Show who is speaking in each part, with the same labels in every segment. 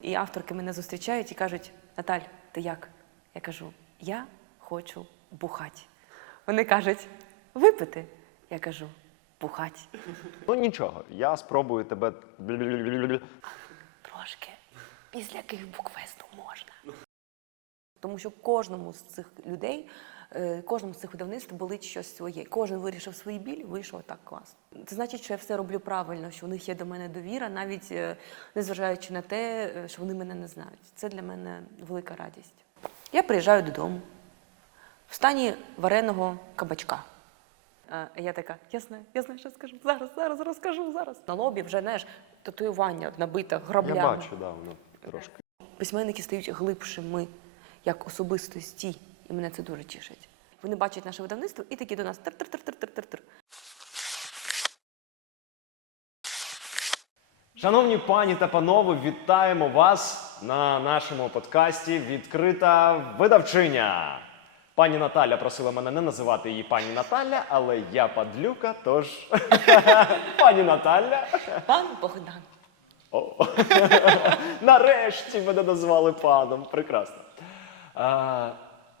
Speaker 1: І авторки мене зустрічають і кажуть: Наталь, ти як? Я кажу: я хочу бухати. Вони кажуть, випити. Я кажу, бухати.
Speaker 2: Ну нічого, я спробую тебе.
Speaker 1: Трошки. Після яких Київбукфесту можна. Тому що кожному з цих людей, кожному з цих видавництв болить щось своє. Кожен вирішив свій біль, вийшов так класно. Це значить, що я все роблю правильно, що у них є до мене довіра, навіть е, незважаючи на те, е, що вони мене не знають. Це для мене велика радість. Я приїжджаю додому в стані вареного кабачка. А я така, я знаю, я знаю, що скажу. Зараз, зараз розкажу, зараз. На лобі вже знаєш, татуювання набите граблями.
Speaker 2: Я бачу, да, воно трошки.
Speaker 1: Письменники стають глибшими як особистості, і мене це дуже тішить. Вони бачать наше видавництво і такі до нас тир-тир-тир-тир-тир-тир.
Speaker 2: Шановні пані та панове, вітаємо вас на нашому подкасті Відкрита видавчиня. Пані Наталя просила мене не називати її пані Наталя, але я падлюка, тож пані Наталя.
Speaker 1: Пан Богдан.
Speaker 2: О. Нарешті мене назвали паном. Прекрасно. А,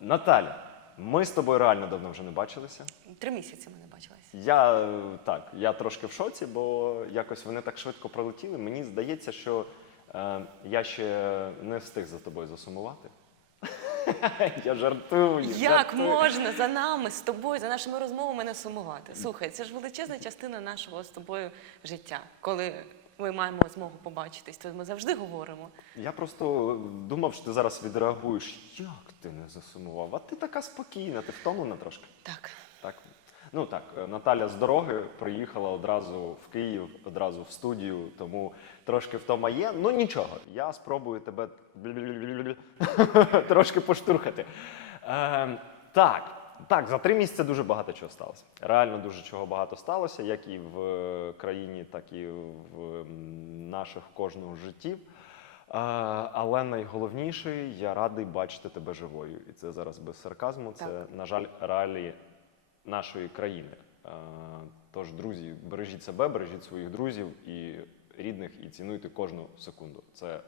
Speaker 2: Наталя, ми з тобою реально давно вже не бачилися.
Speaker 1: Три місяці ми не бачилися.
Speaker 2: Я е, так, я трошки в шоці, бо якось вони так швидко пролетіли. Мені здається, що е, я ще не встиг за тобою засумувати. Я жартую.
Speaker 1: Як
Speaker 2: жартую.
Speaker 1: можна за нами, з тобою, за нашими розмовами не сумувати? Слухай, це ж величезна частина нашого з тобою життя. Коли ми маємо змогу побачитись, то ми завжди говоримо.
Speaker 2: Я просто думав, що ти зараз відреагуєш. Як ти не засумував? А ти така спокійна, ти втомлена трошки.
Speaker 1: Так.
Speaker 2: Так. Ну так, е, Наталя з дороги приїхала одразу в Київ, одразу в студію, тому трошки втома є. Ну нічого, я спробую тебе трошки поштурхати. Е, так, так, за три місяці дуже багато чого сталося. Реально дуже чого багато сталося, як і в е, країні, так і в наших кожного життів. Але найголовніше, я радий бачити тебе живою. І це зараз без сарказму. Це,
Speaker 1: Так.
Speaker 2: на жаль, реалії нашої країни. Тож, друзі, бережіть себе, бережіть своїх друзів і рідних, і цінуйте кожну секунду. Це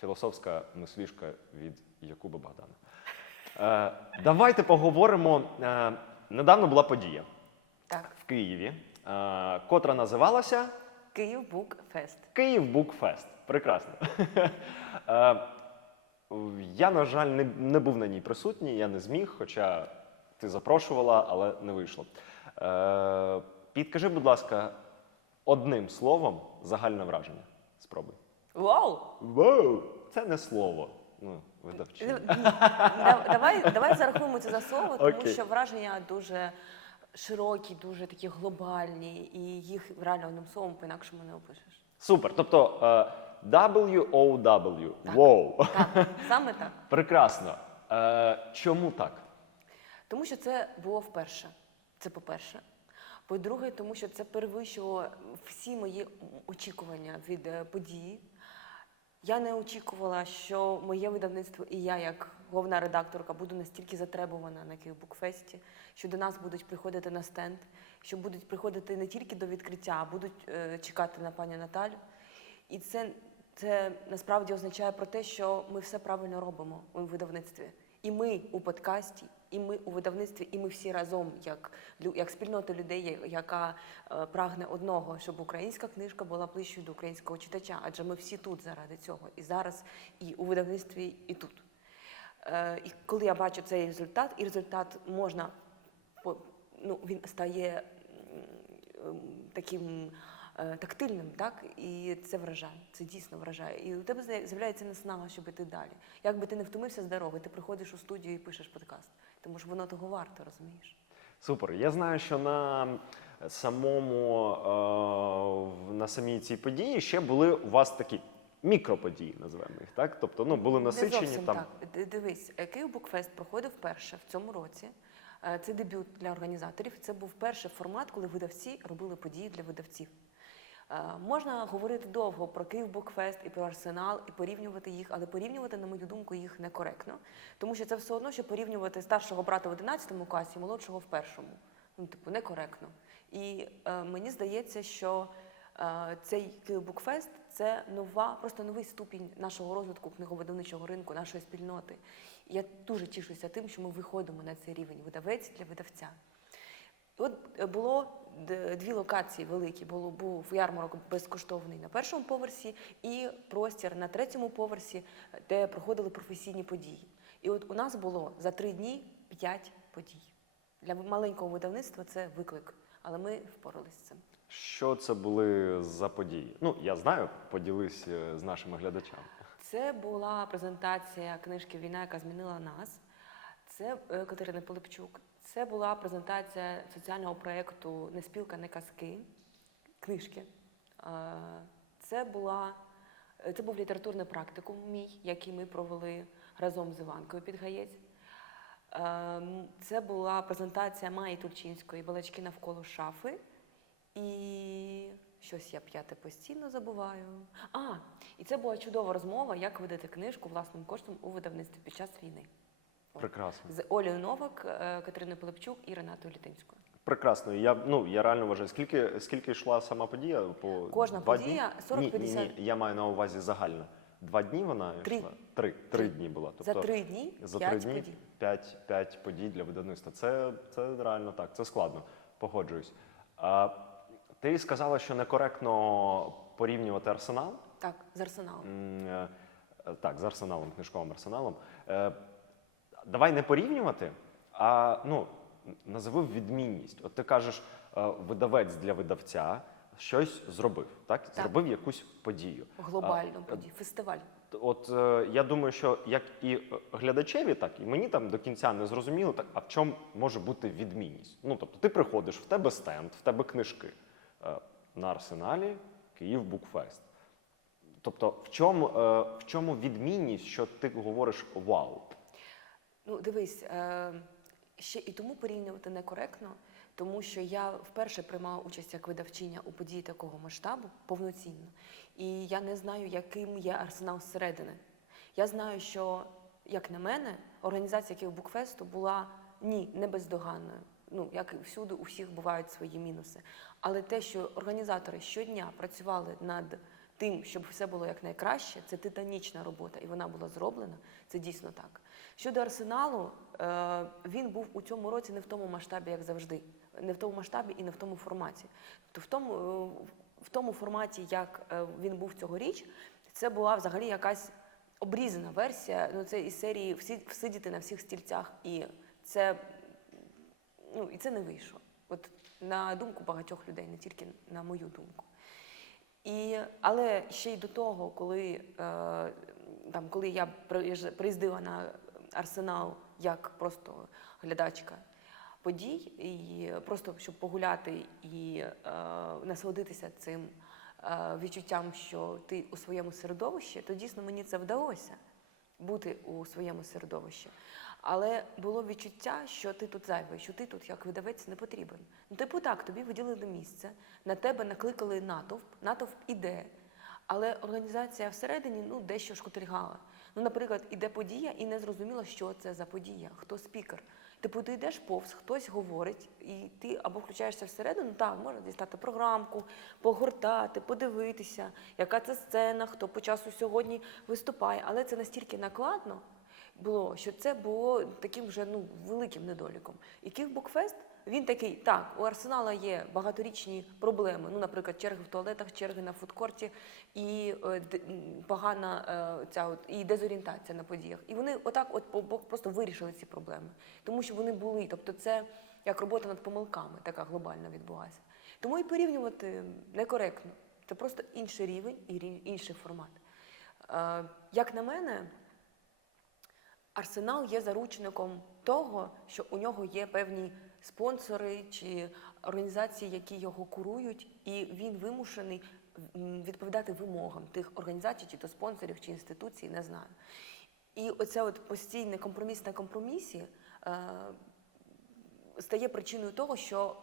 Speaker 2: філософська мислішка від Якуба Богдана. Е, Давайте поговоримо. Е, Недавно була подія
Speaker 1: Так.
Speaker 2: в Києві, е, котра називалася
Speaker 1: Київ Букфест.
Speaker 2: Київ Букфест. Прекрасно. Е, Я, на жаль, не, не був на ній присутній, я не зміг, хоча ти запрошувала, але не вийшло. Е, Підкажи, будь ласка, одним словом загальне враження. Спробуй.
Speaker 1: Вау!
Speaker 2: Вау! Це не слово. Ну,
Speaker 1: Ні,
Speaker 2: видавчиня.
Speaker 1: да- Давай, давай зарахуємо це за слово, тому
Speaker 2: Окей.
Speaker 1: що враження дуже широкі, дуже такі глобальні, і їх реально одним словом по-інакшому не опишеш.
Speaker 2: Супер. Тобто е, WOW. Воу.
Speaker 1: Так, саме так.
Speaker 2: Прекрасно. Е, Чому так?
Speaker 1: Тому що це було вперше. Це по-перше. По-друге, тому що це перевищило всі мої очікування від е, події. Я не очікувала, що моє видавництво і я, як головна редакторка, буду настільки затребувана на Київбукфесті, що до нас будуть приходити на стенд, що будуть приходити не тільки до відкриття, а будуть е, чекати на пані Наталю. І це, це насправді означає про те, що ми все правильно робимо у видавництві. І ми у подкасті, і ми у видавництві, і ми всі разом, як, як спільнота людей, яка е, прагне одного, щоб українська книжка була ближчою до українського читача. Адже ми всі тут заради цього. І зараз, і у видавництві, і тут. Е, і коли я бачу цей результат, і результат можна ну, він стає таким е, тактильним, так? І це вражає, це дійсно вражає. І у тебе з'я- з'являється наснага, щоб іти далі. Як би ти не втомився з дороги, ти приходиш у студію і пишеш подкаст. Тому що воно того варто, розумієш?
Speaker 2: Супер. Я знаю, що на самому е, на самій цій події ще були у вас такі мікроподії, називаємо їх, так? Тобто, ну були
Speaker 1: Не
Speaker 2: насичені
Speaker 1: зовсім
Speaker 2: там.
Speaker 1: так. Дивись, е, Київ Букфест проходив вперше в цьому році. Е, Це дебют для організаторів. Це був перший формат, коли видавці робили події для видавців. Е, Можна говорити довго про Київ Букфест і про Арсенал, і порівнювати їх, але порівнювати, на мою думку, їх некоректно. Тому що це все одно, що порівнювати старшого брата в 11 класі, молодшого в першому. Ну, типу, некоректно. І е, мені здається, що цей Київбукфест це нова, просто новий ступінь нашого розвитку книговидавничого ринку, нашої спільноти. Я дуже тішуся тим, що ми виходимо на цей рівень видавець для видавця. От е, було дві локації великі. Було був ярмарок безкоштовний на першому поверсі і простір на третьому поверсі, де проходили професійні події. І от у нас було за три дні п'ять подій. Для маленького видавництва це виклик, але ми впоралися з цим.
Speaker 2: Що це були за події? Ну, я знаю, поділись е, з нашими глядачами.
Speaker 1: Це була презентація книжки Війна, яка змінила нас. Це е, Катерина Пилипчук. Це була презентація соціального проєкту Не спілка, не казки книжки. Е, Це, була, е, це був літературний практикум мій, який ми провели разом з Іванкою Підгаєць. Ем, Це була презентація Маї Тульчинської балачки навколо шафи. І щось я п'яте постійно забуваю. А, і це була чудова розмова, як видати книжку власним коштом у видавництві під час війни.
Speaker 2: Прекрасно.
Speaker 1: З Олею Новак, е, Катериною Пилипчук і Ренатою Літинською.
Speaker 2: Прекрасно. Я ну я реально вважаю, скільки скільки йшла сама подія? По
Speaker 1: Кожна
Speaker 2: два
Speaker 1: подія
Speaker 2: дні?
Speaker 1: 40-50.
Speaker 2: ні, ні, я маю на увазі загально. Два дні вона
Speaker 1: Три.
Speaker 2: йшла? Три. Три
Speaker 1: Три.
Speaker 2: дні була.
Speaker 1: Тобто, За три дні
Speaker 2: за
Speaker 1: п'ять
Speaker 2: три дні
Speaker 1: подій.
Speaker 2: п'ять, п'ять подій для видавництва. Це, це реально так, це складно. Погоджуюсь. А, ти сказала, що некоректно порівнювати арсенал.
Speaker 1: Так, з арсеналом.
Speaker 2: М, е, Так, з арсеналом, книжковим арсеналом. Е, Давай не порівнювати, а ну, назови відмінність. От ти кажеш, е, видавець для видавця щось зробив, так?
Speaker 1: Так.
Speaker 2: Зробив якусь подію.
Speaker 1: Глобальну подію, фестиваль.
Speaker 2: От е, я думаю, що як і е, глядачеві, так і мені там до кінця не зрозуміло, так а в чому може бути відмінність? Ну тобто, ти приходиш, в тебе стенд, в тебе книжки на арсеналі Київ Букфест. Тобто, в чому, е, в чому відмінність, що ти говориш вау?
Speaker 1: Ну, дивись, е, ще і тому порівнювати некоректно, тому що я вперше приймала участь як видавчиня у події такого масштабу повноцінно. І я не знаю, яким є арсенал зсередини. Я знаю, що, як на мене, організація Київбукфесту була ні, не бездоганною. Ну, як і всюди, у всіх бувають свої мінуси. Але те, що організатори щодня працювали над тим, щоб все було якнайкраще, це титанічна робота, і вона була зроблена. Це дійсно так. Щодо арсеналу, е, він був у цьому році не в тому масштабі, як завжди, не в тому масштабі і не в тому форматі. То в тому, е, в тому форматі, як е, він був цьогоріч, це була взагалі якась обрізана версія. Ну, це із серії всі всидіти на всіх стільцях, і це ну, і це не вийшло. От на думку багатьох людей, не тільки на мою думку. І, але ще й до того, коли, е, там, коли я приїздила на арсенал як просто глядачка подій, і просто щоб погуляти і е, насолодитися цим е, відчуттям, що ти у своєму середовищі, то дійсно мені це вдалося бути у своєму середовищі. Але було відчуття, що ти тут зайвий, що ти тут як видавець не потрібен. Ну, типу, так, тобі виділили місце, на тебе накликали натовп, натовп іде. Але організація всередині ну, дещо шкутильгала. Ну, наприклад, іде подія, і не зрозуміло, що це за подія, хто спікер. Типу, ти йдеш повз, хтось говорить, і ти або включаєшся всередину, так, можна дістати програмку, погортати, подивитися, яка це сцена, хто по часу сьогодні виступає. Але це настільки накладно було, що це було таким вже ну, великим недоліком. І Київбукфест, він такий, так, у Арсенала є багаторічні проблеми. Ну, наприклад, черги в туалетах, черги на фудкорті і е, погана е, ця от, і дезорієнтація на подіях. І вони отак от просто вирішили ці проблеми, тому що вони були. Тобто, це як робота над помилками, така глобальна відбулася. Тому і порівнювати некоректно. Це просто інший рівень і інший формат. Е, як на мене, Арсенал є заручником того, що у нього є певні спонсори чи організації, які його курують, і він вимушений відповідати вимогам тих організацій, чи то спонсорів, чи інституцій, не знаю. І оце от постійне компроміс на компромісі е, стає причиною того, що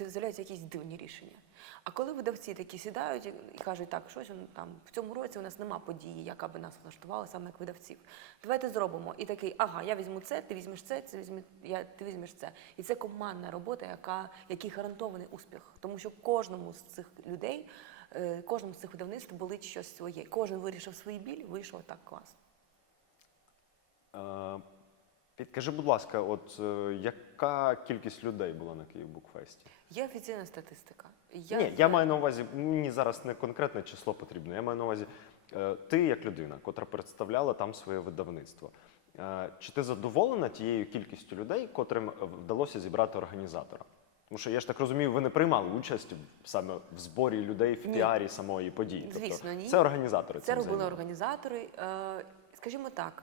Speaker 1: з'являються якісь дивні рішення. А коли видавці такі сідають і кажуть, так, щось там в цьому році у нас нема події, яка би нас влаштувала саме як видавців. Давайте зробимо. І такий, ага, я візьму це, ти візьмеш це, це візьме, я, ти візьмеш це. І це командна робота, яка, який гарантований успіх. Тому що кожному з цих людей е, кожному з цих видавництв болить щось своє. Кожен вирішив свій біль, вийшов так класно.
Speaker 2: Е, Підкажи, будь ласка, от е, яка кількість людей була на Київ Букфесті?
Speaker 1: Є офіційна статистика. Я,
Speaker 2: Ні, я маю на увазі, мені зараз не конкретне число потрібно. Я маю на увазі, е, ти як людина, котра представляла там своє видавництво. е, Чи ти задоволена тією кількістю людей, котрим вдалося зібрати організатора? Тому що я ж так розумію, ви не приймали участь саме в зборі людей в
Speaker 1: Ні.
Speaker 2: піарі самої події.
Speaker 1: Звісно, ні.
Speaker 2: Це організатори.
Speaker 1: Це робили
Speaker 2: займалися.
Speaker 1: організатори. Е, Скажімо так,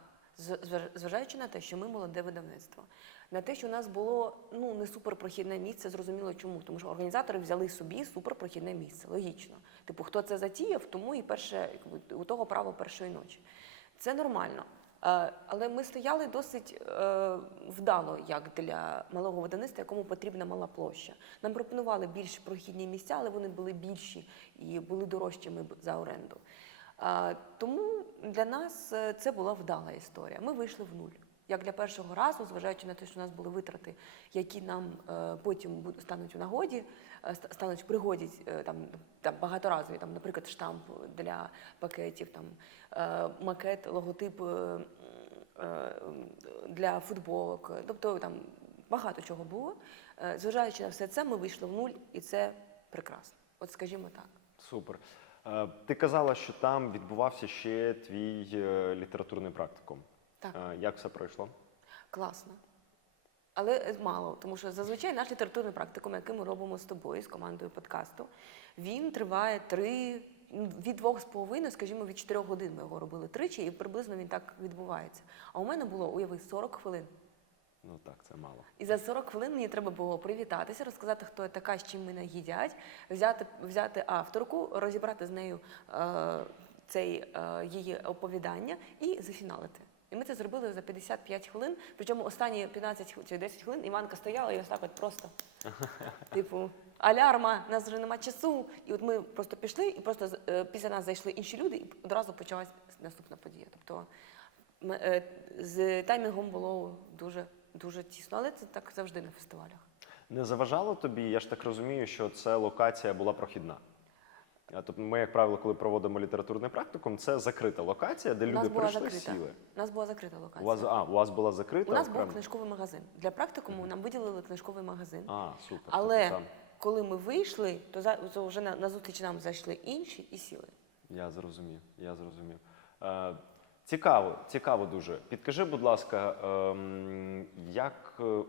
Speaker 1: зважаючи на те, що ми молоде видавництво, на те, що у нас було ну не суперпрохідне місце, зрозуміло чому. Тому що організатори взяли собі суперпрохідне місце. Логічно. Типу, хто це затіяв, тому і перше у того право першої ночі. Це нормально. Е, Але ми стояли досить е, вдало, як для малого видавництва, якому потрібна мала площа. Нам пропонували більш прохідні місця, але вони були більші і були дорожчими за оренду. А, тому для нас е, це була вдала історія. Ми вийшли в нуль. Як для першого разу, зважаючи на те, що у нас були витрати, які нам е, потім стануть у нагоді, е, ста- стануть в пригоді е, там, там багаторазові, там, наприклад, штамп для пакетів, там макет, логотип для футболок, тобто там багато чого було. Зважаючи на все це, ми вийшли в нуль, і це прекрасно. От скажімо так.
Speaker 2: Супер. Ти казала, що там відбувався ще твій літературний практикум.
Speaker 1: Так.
Speaker 2: Е, Як все пройшло?
Speaker 1: Класно. Але мало, тому що зазвичай наш літературний практикум, який ми робимо з тобою, з командою подкасту, він триває три, ну, від двох з половиною, скажімо, від чотирьох годин ми його робили тричі, і приблизно він так відбувається. А у мене було, уяви, 40 хвилин.
Speaker 2: Ну так, це мало.
Speaker 1: І за 40 хвилин мені треба було привітатися, розказати, хто я така, з чим мене їдять, взяти, взяти авторку, розібрати з нею е, цей, е, її оповідання і зафіналити. І ми це зробили за 55 хвилин. Причому останні 15 хвилин чи 10 хвилин Іванка стояла і ось так от просто. Типу, алярма, нас вже нема часу. І от ми просто пішли, і просто е, після нас зайшли інші люди, і одразу почалась наступна подія. Тобто е, з таймінгом було дуже, дуже тісно, але це так завжди на фестивалях.
Speaker 2: Не заважало тобі, я ж так розумію, що це локація була прохідна. Тобто ми, як правило, коли проводимо літературний практикум, це закрита локація, де
Speaker 1: У
Speaker 2: люди
Speaker 1: нас була
Speaker 2: прийшли,
Speaker 1: закрита.
Speaker 2: сіли.
Speaker 1: У нас була закрита
Speaker 2: У
Speaker 1: локація.
Speaker 2: вас, а, у вас була закрита?
Speaker 1: У нас був книжковий магазин. Для практикуму нам виділили книжковий магазин.
Speaker 2: А, супер.
Speaker 1: Але
Speaker 2: тобто там-
Speaker 1: коли ми вийшли, то за то вже на, на зустріч нам зайшли інші і сіли.
Speaker 2: Я зрозумів, я зрозумів. Е, цікаво, цікаво дуже. Підкажи, будь ласка, ем, як е,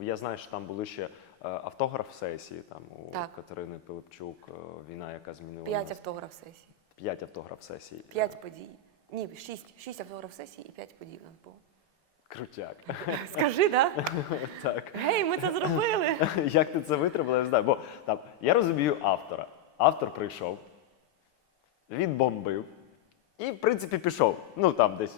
Speaker 2: я знаю, що там були ще е, автограф-сесії там у
Speaker 1: Так.
Speaker 2: Катерини Пилипчук, е, війна, яка змінила
Speaker 1: П'ять автограф сесій,
Speaker 2: П'ять автограф-сесій.
Speaker 1: п'ять подій. Ні, шість, шість автограф сесій і п'ять подій у нас було.
Speaker 2: Крутяк.
Speaker 1: Скажи, да?
Speaker 2: так.
Speaker 1: Гей, ми це зробили.
Speaker 2: Як ти це витримала, я не знаю. Бо там я розумію автора. Автор прийшов, він бомбив і, в принципі, пішов. Ну там десь.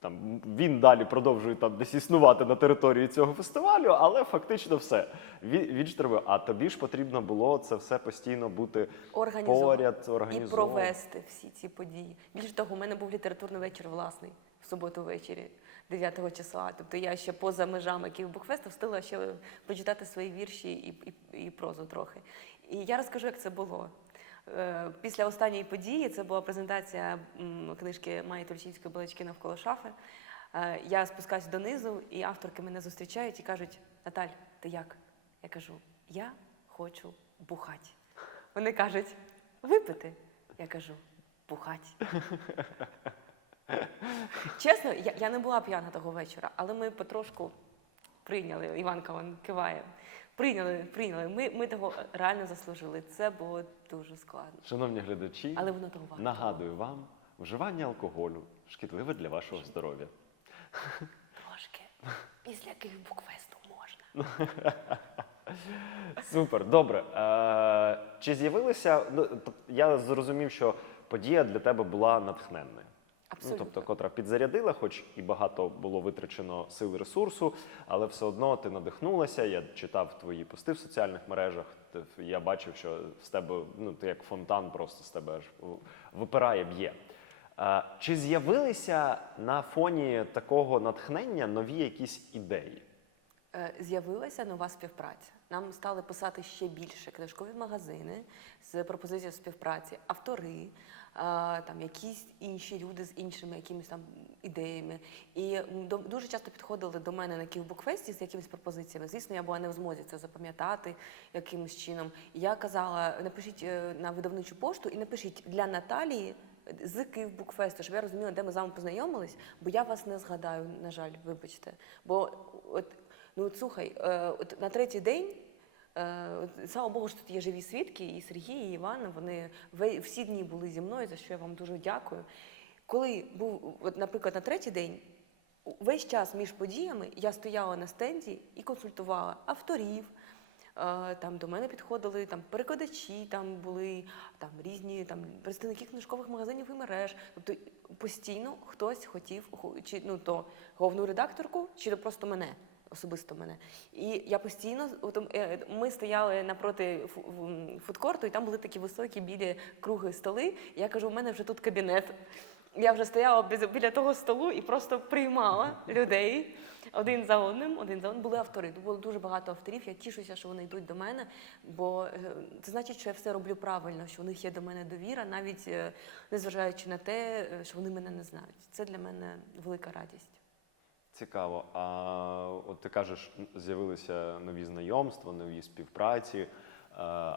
Speaker 2: Там він далі продовжує там десь існувати на території цього фестивалю, але фактично все. Він, він ж треба. А тобі ж потрібно було це все постійно бути
Speaker 1: Організовано.
Speaker 2: поряд,
Speaker 1: І провести всі ці події. Більше того, у мене був літературний вечір власний в суботу ввечері, 9 числа. Тобто я ще поза межами Київбукфесту встигла ще почитати свої вірші і, і, і прозу трохи. І я розкажу, як це було. Е, Після останньої події це була презентація книжки Майї Тульчинської балачки навколо шафи. Е, Я спускаюсь донизу, і авторки мене зустрічають і кажуть: Наталь, ти як? Я кажу: я хочу бухати. Вони кажуть, випити. Я кажу, бухать. Чесно, я, я не була п'яна того вечора, але ми потрошку прийняли, Іванка вон киває. Прийняли, прийняли. Ми, ми того реально заслужили. Це було дуже складно.
Speaker 2: Шановні глядачі,
Speaker 1: Але воно того варто.
Speaker 2: нагадую вам, вживання алкоголю шкідливе для вашого здоров'я.
Speaker 1: Трошки. Після Київбукфесту можна.
Speaker 2: Супер, добре. Е, чи з'явилися. Ну, я зрозумів, що подія для тебе була натхненною.
Speaker 1: Абсолютно.
Speaker 2: Ну, тобто, котра підзарядила, хоч і багато було витрачено сил і ресурсу, але все одно ти надихнулася. Я читав твої пости в соціальних мережах. Я бачив, що з тебе ну, ти як фонтан, просто з тебе аж випирає, б'є. Чи з'явилися на фоні такого натхнення нові якісь ідеї?
Speaker 1: Е, З'явилася нова співпраця. Нам стали писати ще більше книжкові магазини з пропозицією співпраці, автори, там якісь інші люди з іншими якимись там ідеями. І дуже часто підходили до мене на Київбукфесті з якимись пропозиціями. Звісно, я була не в змозі це запам'ятати якимось чином. Я казала: напишіть е, на видавничу пошту і напишіть для Наталії. З Київбукфесту, щоб я розуміла, де ми з вами познайомились, бо я вас не згадаю, на жаль, вибачте. Бо от ну от слухай, е, от на третій день Е, Слава Богу, що тут є живі свідки, і Сергій, і Іван, вони всі дні були зі мною, за що я вам дуже дякую. Коли був, наприклад, на третій день, весь час між подіями я стояла на стенді і консультувала авторів. е, Там до мене підходили там перекладачі, там були там різні там представники книжкових магазинів і мереж. Тобто постійно хтось хотів чи ну то головну редакторку, чи то просто мене особисто мене. І я постійно от, е, ми стояли напроти фудкорту, і там були такі високі білі круги столи. І я кажу, у мене вже тут кабінет. Я вже стояла біля того столу і просто приймала людей один за одним, один за одним. Були автори. Було дуже багато авторів. Я тішуся, що вони йдуть до мене, бо е, це значить, що я все роблю правильно, що у них є до мене довіра, навіть е, незважаючи на те, що вони мене не знають. Це для мене велика радість.
Speaker 2: Цікаво. А от ти кажеш, з'явилися нові знайомства, нові співпраці, е,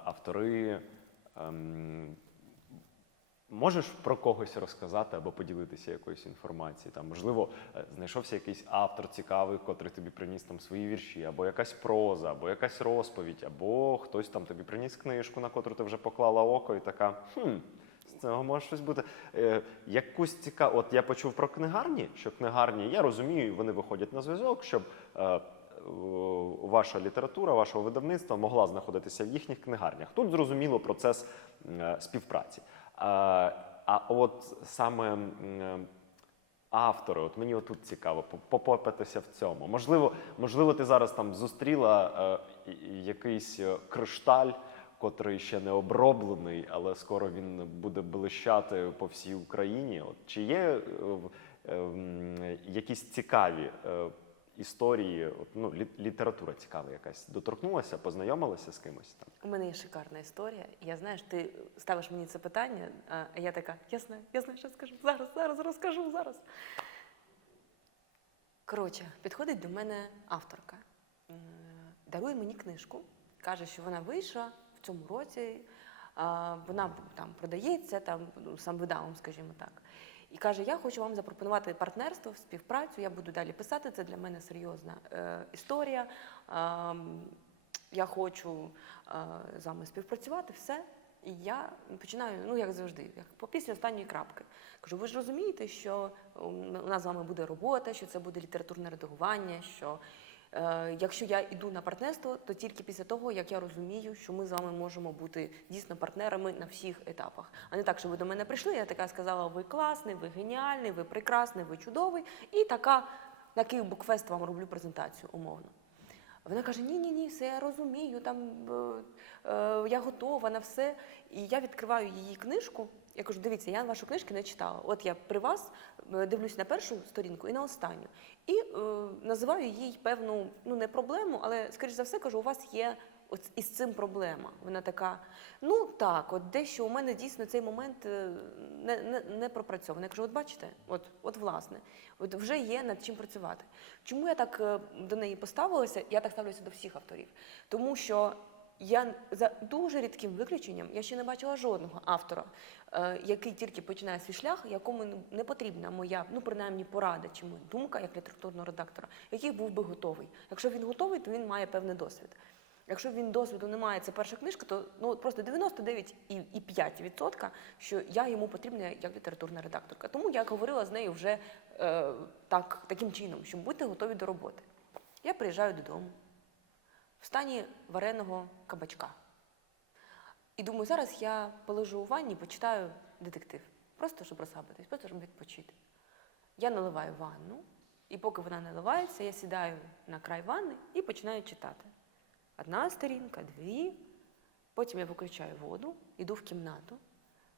Speaker 2: автори. Ем, Можеш про когось розказати або поділитися якоюсь інформацією? Там, можливо, е, знайшовся якийсь автор цікавий, котрий тобі приніс там свої вірші, або якась проза, або якась розповідь, або хтось там тобі приніс книжку, на котру ти вже поклала око, і така хм. Цього може щось бути. Е, якусь цікаву. От я почув про книгарні, що книгарні, я розумію, вони виходять на зв'язок, щоб е, е, ваша література, вашого видавництва могла знаходитися в їхніх книгарнях. Тут зрозуміло процес е, співпраці. А, а от саме е, автори, от мені отут цікаво попопитися в цьому. Можливо, можливо, ти зараз там зустріла е, якийсь е, кришталь, котрий ще не оброблений, але скоро він буде блищати по всій Україні. От чи є е, е, якісь цікаві е, історії, от, ну, лі- література цікава якась доторкнулася, познайомилася з кимось там?
Speaker 1: У мене є шикарна історія. Я знаєш, ти ставиш мені це питання, а я така, я знаю, я знаю, що скажу. Зараз, зараз розкажу, зараз. Коротше, підходить до мене авторка, дарує мені книжку, каже, що вона вийшла в цьому році, вона там продається, там ну, сам видавом, скажімо так. І каже: Я хочу вам запропонувати партнерство, співпрацю. Я буду далі писати. Це для мене серйозна е, історія. Ам, я хочу е, з вами співпрацювати, все. І я починаю, ну як завжди, як по після останньої крапки. Кажу, ви ж розумієте, що у нас з вами буде робота, що це буде літературне редагування, що е, якщо я йду на партнерство, то тільки після того, як я розумію, що ми з вами можемо бути дійсно партнерами на всіх етапах. А не так, що ви до мене прийшли, я така сказала, ви класний, ви геніальний, ви прекрасний, ви чудовий. І така на Київбукфест вам роблю презентацію умовно. Вона каже: Ні, ні, ні, все я розумію, там е, е, я готова на все. І я відкриваю її книжку. Я кажу, дивіться, я вашу книжку не читала. От я при вас е, дивлюсь на першу сторінку і на останню. І е, називаю їй певну, ну не проблему, але скоріш за все кажу, у вас є от із цим проблема. Вона така: ну так, от дещо у мене дійсно цей момент е, не, не, не пропрацьований. Я кажу, от бачите, от, от власне, от вже є над чим працювати. Чому я так е, до неї поставилася? Я так ставлюся до всіх авторів, тому що. Я за дуже рідким виключенням я ще не бачила жодного автора, е, який тільки починає свій шлях, якому не- потрібна моя, ну принаймні порада чи моя думка як літературного редактора, який був би готовий. Якщо він готовий, то він має певний досвід. Якщо він досвіду не має, це перша книжка, то ну просто 99,5%, що я йому потрібна як літературна редакторка. Тому я говорила з нею вже е, так, таким чином, що будьте готові до роботи. Я приїжджаю додому в стані вареного кабачка. І думаю, зараз я полежу у ванні почитаю детектив. Просто щоб розслабитись, просто щоб відпочити. Я наливаю ванну, і поки вона наливається, я сідаю на край ванни і починаю читати. Одна сторінка, дві. Потім я виключаю воду, йду в кімнату,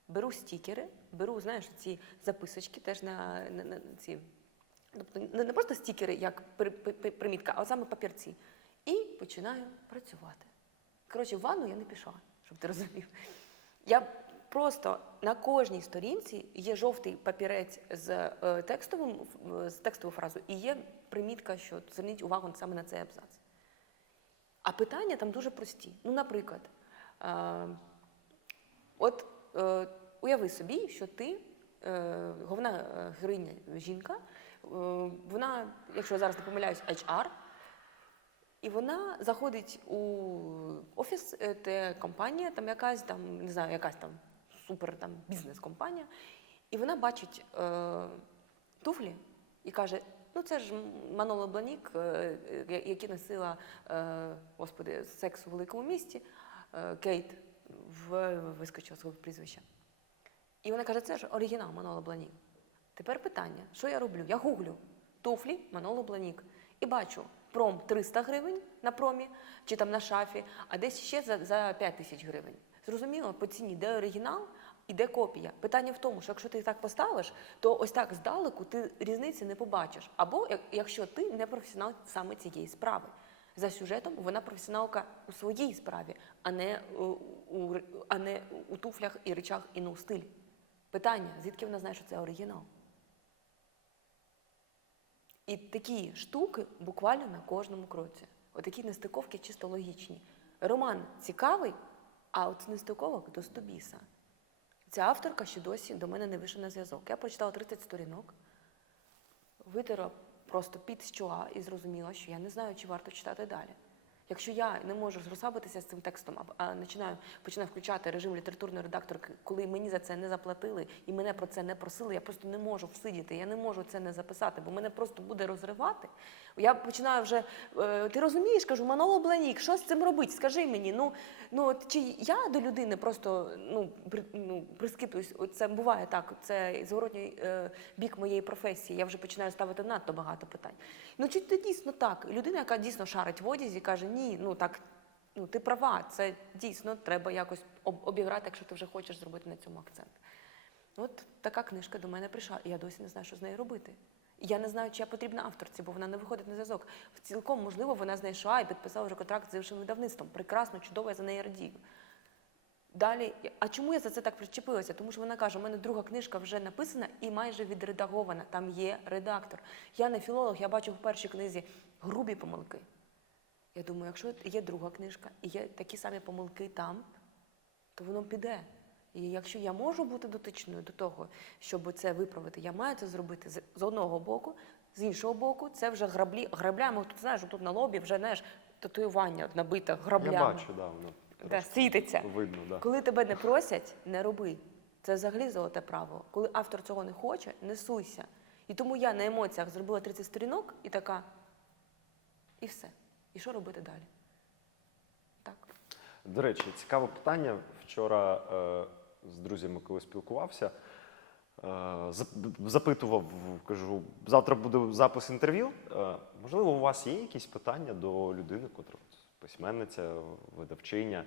Speaker 1: беру стікери, беру, знаєш, ці записочки теж на, на, на ці. Тобто не, просто стікери, як при- примітка, а саме папірці. І починаю працювати. Коротше, в ванну я не пішла, щоб ти розумів. Я просто на кожній сторінці є жовтий папірець з е, текстовим е, з текстовою фразою, і є примітка, що зверніть увагу саме на цей абзац. А питання там дуже прості. Ну, наприклад, е, от е, уяви собі, що ти е, головна е, героїня жінка, е, вона, якщо я зараз не помиляюсь, HR, і вона заходить у офіс, де компанія, там якась там, не знаю, якась там супер там бізнес-компанія, і вона бачить е, туфлі і каже: ну це ж Манола Бланік, е, які носила, е, господи, секс у великому місті, е, Кейт, в вискочила свого прізвища. І вона каже, це ж оригінал Манола Бланік. Тепер питання: що я роблю? Я гуглю туфлі Маноло Бланік і бачу пром 300 гривень на промі чи там на шафі, а десь ще за, за 5 тисяч гривень. Зрозуміло, по ціні, де оригінал і де копія. Питання в тому, що якщо ти так поставиш, то ось так здалеку ти різниці не побачиш. Або якщо ти не професіонал саме цієї справи. За сюжетом вона професіоналка у своїй справі, а не у, у, а не у туфлях і речах і ну, стиль. Питання, звідки вона знає, що це оригінал? І такі штуки буквально на кожному кроці. Отакі нестиковки чисто логічні. Роман цікавий, а от нестиковок до стобіса. Ця авторка ще досі до мене не вийшла на зв'язок. Я прочитала 30 сторінок, витерла просто під з чола і зрозуміла, що я не знаю, чи варто читати далі. Якщо я не можу розслабитися з цим текстом, а, починаю, починаю включати режим літературної редакторки, коли мені за це не заплатили і мене про це не просили, я просто не можу всидіти, я не можу це не записати, бо мене просто буде розривати. Я починаю вже, е, ти розумієш, кажу, Маноло Бланік, що з цим робити? Скажи мені, ну, ну чи я до людини просто ну, при, ну, прискитуюсь, це буває так, це зворотній е, бік моєї професії, я вже починаю ставити надто багато питань. Ну чи це дійсно так? Людина, яка дійсно шарить в одязі, каже, ні, ну так, ну ти права, це дійсно треба якось обіграти, якщо ти вже хочеш зробити на цьому акцент. От така книжка до мене прийшла, і я досі не знаю, що з нею робити. Я не знаю, чи я потрібна авторці, бо вона не виходить на зв'язок. Цілком можливо, вона знайшла і підписала вже контракт з іншим видавництвом. Прекрасно, чудово, я за неї радію. Далі, а чому я за це так причепилася? Тому що вона каже, у мене друга книжка вже написана і майже відредагована. Там є редактор. Я не філолог, я бачу в першій книзі грубі помилки. Я думаю, якщо є друга книжка і є такі самі помилки там, то воно піде. І якщо я можу бути дотичною до того, щоб це виправити, я маю це зробити з, одного боку, з іншого боку, це вже граблі, граблями. Тут знаєш, тут на лобі вже знаєш, татуювання набите граблями.
Speaker 2: Я бачу, да, воно
Speaker 1: Да, світиться.
Speaker 2: видно, да.
Speaker 1: Коли тебе не просять, не роби. Це взагалі золоте правило. Коли автор цього не хоче, не суйся. І тому я на емоціях зробила 30 сторінок і така. І все. І що робити далі? Так.
Speaker 2: До речі, цікаве питання. Вчора е, з друзями, коли спілкувався, е, запитував, кажу, завтра буде запис інтерв'ю. Е, можливо, у вас є якісь питання до людини, котра письменниця, видавчиня,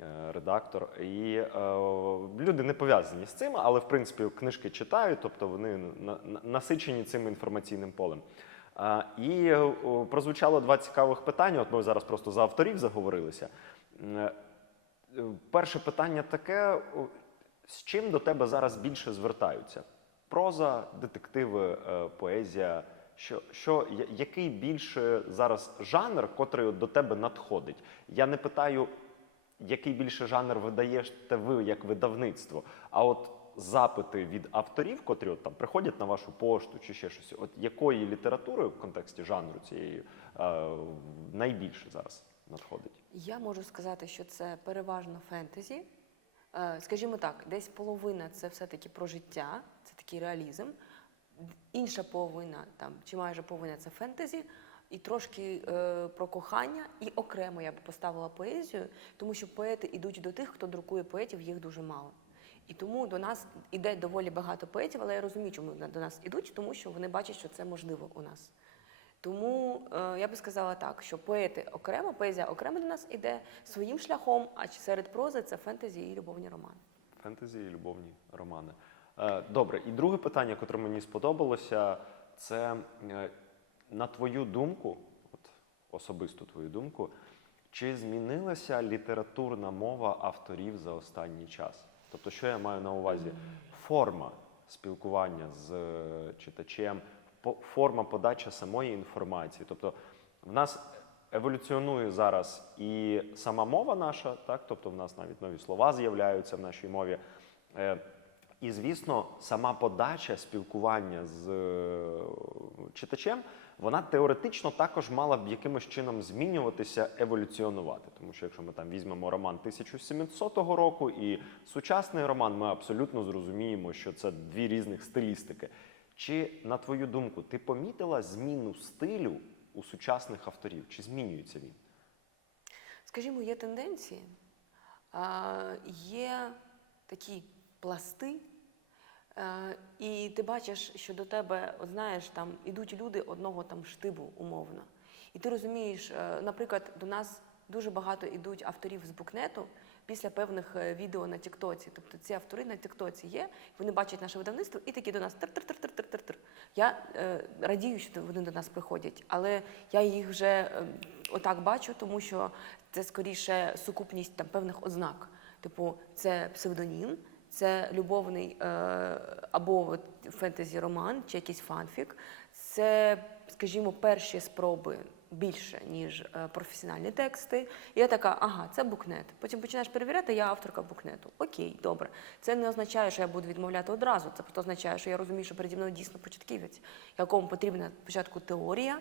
Speaker 2: е, редактор. І е, люди не пов'язані з цим, але в принципі книжки читають, тобто вони на- на- насичені цим інформаційним полем. І прозвучало два цікавих питання. От ми зараз просто за авторів заговорилися. Е, Перше питання таке: з чим до тебе зараз більше звертаються? Проза, детективи, е, поезія. Що, що, який більше зараз жанр, котрий до тебе надходить? Я не питаю, який більше жанр видаєте ви як видавництво, а от запити від авторів, котрі от там приходять на вашу пошту чи ще щось, от якої літератури в контексті жанру цієї е, найбільше зараз надходить?
Speaker 1: Я можу сказати, що це переважно фентезі. Е, Скажімо так, десь половина це все-таки про життя, це такий реалізм. Інша половина, там, чи майже половина це фентезі, і трошки е, про кохання, і окремо я б поставила поезію, тому що поети йдуть до тих, хто друкує поетів, їх дуже мало. І тому до нас іде доволі багато поетів, але я розумію, чому до нас ідуть, тому що вони бачать, що це можливо у нас. Тому е, я би сказала так, що поети окремо, поезія окремо до нас іде своїм шляхом, а серед прози це фентезі і любовні романи.
Speaker 2: Фентезі і любовні романи. Е, Добре, і друге питання, котре мені сподобалося, це е, на твою думку, от особисту твою думку, чи змінилася літературна мова авторів за останній час? Тобто, що я маю на увазі? Форма спілкування з е, читачем, форма подачі самої інформації. Тобто, в нас еволюціонує зараз і сама мова наша, так? тобто в нас навіть нові слова з'являються в нашій мові. Е, І, звісно, сама подача спілкування з е, читачем, вона теоретично також мала б якимось чином змінюватися, еволюціонувати. Тому що якщо ми там візьмемо роман 1700 року і сучасний роман, ми абсолютно зрозуміємо, що це дві різних стилістики. Чи, на твою думку, ти помітила зміну стилю у сучасних авторів? Чи змінюється він?
Speaker 1: Скажімо, є тенденції, є такі пласти, і ти бачиш, що до тебе, от знаєш, там ідуть люди одного там штибу умовно. І ти розумієш, е, наприклад, до нас дуже багато ідуть авторів з букнету після певних е, відео на Тіктоці. Тобто ці автори на Тіктоці є, вони бачать наше видавництво і такі до нас тир-тир-тир-тир-тир-тир. Я е, радію, що вони до нас приходять, але я їх вже е, отак бачу, тому що це скоріше сукупність там певних ознак. Типу, це псевдонім, це любовний е, або фентезі-роман чи якийсь фанфік. Це, скажімо, перші спроби більше, ніж е, професіональні тексти. І я така, ага, це букнет. Потім починаєш перевіряти, я авторка букнету. Окей, добре. Це не означає, що я буду відмовляти одразу. Це означає, що я розумію, що переді мною дійсно початківець, якому потрібна спочатку теорія,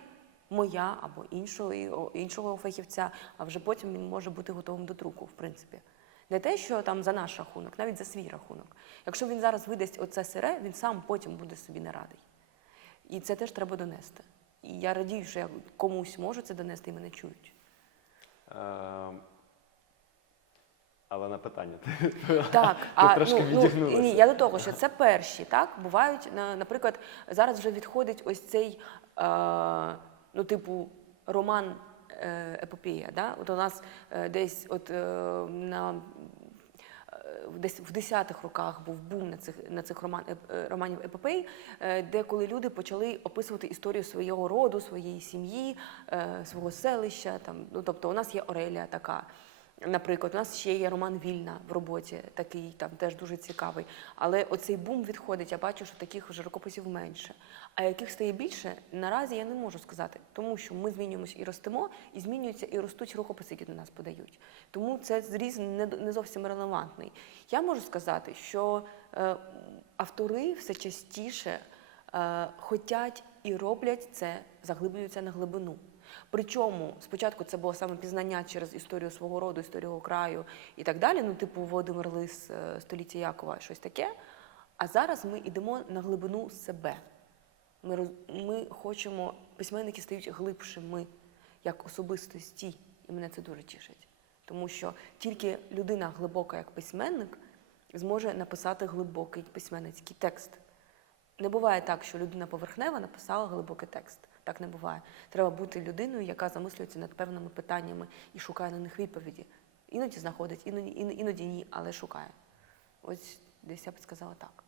Speaker 1: моя або іншого, іншого фахівця, а вже потім він може бути готовим до друку, в принципі. Не те, що там за наш рахунок, навіть за свій рахунок. Якщо він зараз видасть оце сире, він сам потім буде собі не радий. І це теж треба донести. І я радію, що я комусь можу це донести і мене чують.
Speaker 2: Е, але на питання ти
Speaker 1: Так, а
Speaker 2: трошки
Speaker 1: ну, ну
Speaker 2: відігнулася.
Speaker 1: ні, я до того, що це перші, так бувають наприклад, зараз вже відходить ось цей, е, ну, типу, роман е, епопея. Да? От у нас е, десь от е, на десь в 10-х роках був бум на цих на цих роман, романів епопей, де коли люди почали описувати історію свого роду, своєї сім'ї, свого селища. Там, ну, тобто, у нас є Орелія така. Наприклад, у нас ще є роман Вільна в роботі, такий там теж дуже цікавий. Але оцей бум відходить. Я бачу, що таких вже рукописів менше. А яких стає більше, наразі я не можу сказати, тому що ми змінюємося і ростемо, і змінюються і ростуть рукописи, які до нас подають. Тому це зріз не, зовсім релевантний. Я можу сказати, що е, автори все частіше е, хотять і роблять це, заглиблюються на глибину. Причому спочатку це було саме пізнання через історію свого роду, історію краю і так далі. Ну, типу Володимир Лис, е, століття Якова, щось таке. А зараз ми йдемо на глибину себе. Ми, ми хочемо, письменники стають глибшими як особистості, і мене це дуже тішить. Тому що тільки людина глибока як письменник зможе написати глибокий письменницький текст. Не буває так, що людина поверхнева написала глибокий текст. Так не буває. Треба бути людиною, яка замислюється над певними питаннями і шукає на них відповіді. Іноді знаходить, іноді, іноді ні, але шукає. Ось десь я б сказала так.